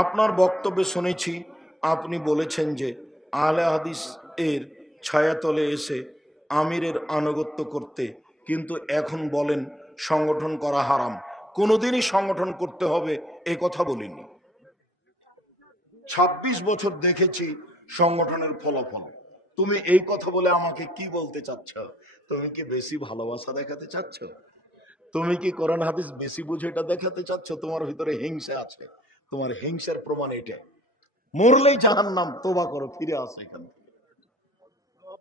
আপনার বক্তব্যে শুনেছি আপনি বলেছেন যে আহলে হাদিস এর ছায়াতলে এসে আমিরের আনুগত্য করতে, কিন্তু এখন বলেন সংগঠন করা হারাম। কোনোদিনই সংগঠন করতে হবে এ কথা বলিনি। ২৬ বছর দেখেছি সংগঠনের ফলাফল। তুমি এই কথা বলে আমাকে কি বলতে চাচ্ছ? তুমি কি বেশি ভালোবাসা দেখাতে চাচ্ছ? তুমি কি কোরআন হাদিস বেশি বুঝে এটা দেখাতে চাচ্ছ? তোমার ভিতরে হিংসা আছে, তোমার হিংসার প্রমাণ এটা। মরলেই জাহান্নাম, তোবা করো, ফিরে আসো এখান থেকে।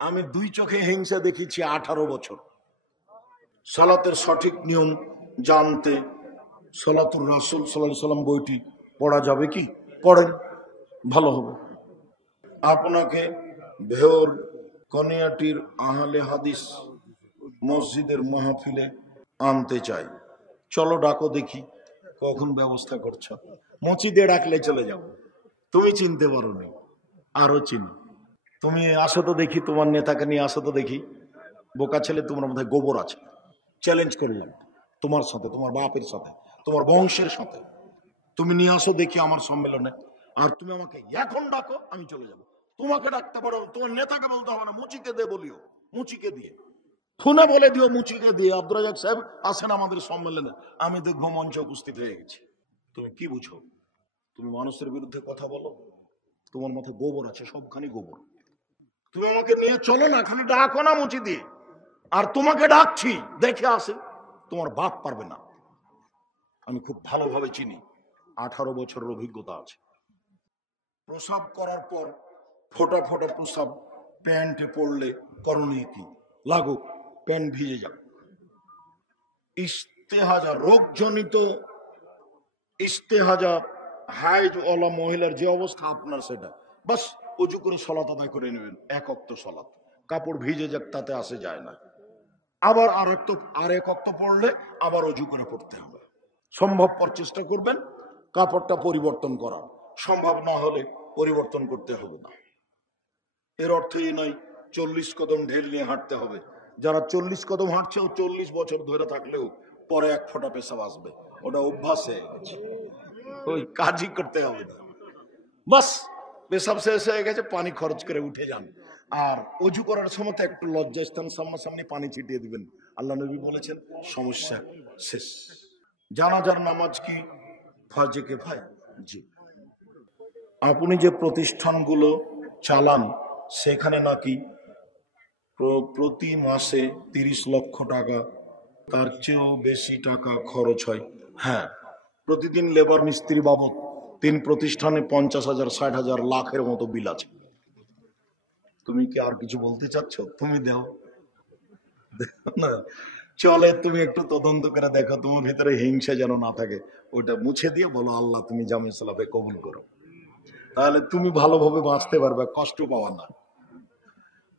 আমি দুই চোখে হিংসা দেখেছি 18 বছর। সালাতের সঠিক নিয়ম জানতে সালাতুর রাসূল সাল্লাল্লাহু আলাইহি সাল্লাম বইটি পড়া যাবে কি? পড়েন, ভালো হবে। আপনাকে ভেওর কনিয়াটির আহলে হাদিস মসজিদের মাহফিলে আনতে চাই। চলো ডাকো দেখি কখন ব্যবস্থা করছো। মুচি দিয়ে ডাকলে চলে যাও। তুমি চিনতে পারো নি, আরো চিনো। তুমি আসো তো দেখি, তোমার নেতাকে নিয়ে আসো তো দেখি। বোকা ছেলে, তোমার মধ্যে গোবর আছে। চ্যালেঞ্জ করলাম তোমার সাথে, তোমার বাপের সাথে, তোমার বংশের সাথে। তুমি নিয়ে আসো দেখি আমার সম্মেলনে। আর তুমি আমাকে এখন ডাকো, আমি চলে যাব। তোমাকে ডাকতে পারো, তোমার নেতাকে বলতে হবে না। মুচিকে দে বলিও, মুচিকে দিয়ে ফোনে বলে দিও, মুচিকে দিয়ে আব্দুর রাজাক সাহেব আসেন আমাদের সম্মেলনে। আমি দেখবো মঞ্চে উপস্থিত হয়ে গেছি। তুমি কি বুঝো? তুমি মানুষের বিরুদ্ধে কথা বলো, তোমার মাথায় গোবর আছে, সবখানি গোবর। তুমি আমাকে নিয়ে চলো না, খালি ডাকো না মুচি দিয়ে। আর তোমাকে ডাকছি, দেখে আসে। তোমার বাপ পারবে না। আমি খুব ভালোভাবে চিনি, 18 বছরের অভিজ্ঞতা আছে। প্রসাব করার পর ফোটা ফোটা প্রসাব প্যান্টে পড়লে করণীয় কি? লাগুক, প্যান্ট ভিজে যাক। ইস্তেহাজা, রোগজনিত ইস্তেহাজা, হাইজ ওলা মহিলার যে অবস্থা আপনার, সেটা বাস উজু করে সলাত আদায় করে নেবেন। এক ওয়াক্ত সলাত, কাপড় ভিজে যাক তাতে আসে যায় না। আবার আর এক ওয়াক্ত পড়লে আবার উজু করে পড়তে হবে। সম্ভবপর চেষ্টা করবেন কাপড়টা পরিবর্তন করার। সম্ভব না হলে পরিবর্তন করতে হবে না। এর অর্থ এই নয় 40 কদম ঢেল নিয়ে হাঁটতে হবে। যারা 40 কদম হাঁটছে, 40 বছর ধরে থাকলেও পরে এক ফোঁটা পেশাব আসবে, ওটা অভ্যাস হয়ে গেছে। ওই কাজই করতে হবে না। বাস পেশাব শেষ হয়ে গেছে, পানি খরচ করে উঠে যান। আর অজু করার সময় একটু লজ্জাস্থান সামনাসামনি পানি ছিটিয়ে দিবেন। আল্লাহ নবী বলেছেন, সমস্যা শেষ। জানাজার নামাজ কি ফাজে কিফায়া? জি। আপনি যে প্রতিষ্ঠানগুলো চালান সেখানে নাকি প্রতি মাসে 30 লক্ষ টাকা, তার চেয়েও বেশি টাকা খরচ হয়। হ্যাঁ, প্রতিদিন লেবার মিস্ত্রি বাবদ 3 প্রতিষ্ঠানে 50,000, 60,000, লাখের মতো বিল আছে। তুমি কি আর কিছু বলতে চাচ্ছ? তুমি দেও না, চলে তুমি একটু তদন্ত করে দেখো, তোমার ভিতরে হিংসা যেন না থাকে। ওইটা মুছে দিয়ে বলো, আল্লাহ তুমি জামিয়া সালাফে কবুল করো। তাহলে তুমি ভালোভাবে বাঁচতে পারবে, কষ্ট পাওয়া না।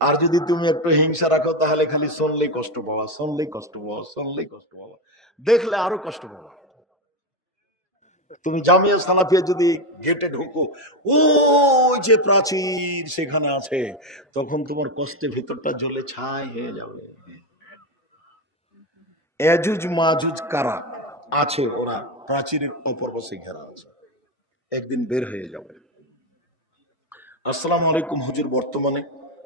আর যদি তুমি একটু হিংসা রাখো, তাহলে খালি শুনলেই কষ্ট পাওয়া, শুনলেই কষ্ট পাওয়া, শুনলেই কষ্ট পাওয়া, দেখলে আরো কষ্ট পাওয়া। তুমি জামিয়া সালাফিয়া যদি গেটে ঢুকো, ও যে প্রাচীর সেখানে আছে, তখন তোমার কষ্টে ভিতরটা জ্বলে ছাই হয়ে যাবে। এজুজ মাজুজ কারা আছে, ওরা প্রাচীরের অপর পাশে ঘেরা আছে, একদিন বের হয়ে যাবে। আসসালামু আলাইকুম হুজুর, বর্তমানে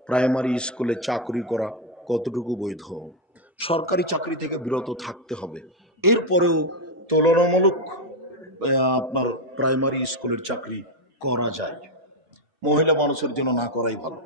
প্রাইমারি স্কুলে চাকরি করা কতটুকু বৈধ? সরকারি চাকরি থেকে বিরত থাকতে হবে। এরপরেও তুলনামূলক আপনার প্রাইমারি স্কুলের চাকরি করা যায়। মহিলা মানুষের জন্য না করাই ভালো।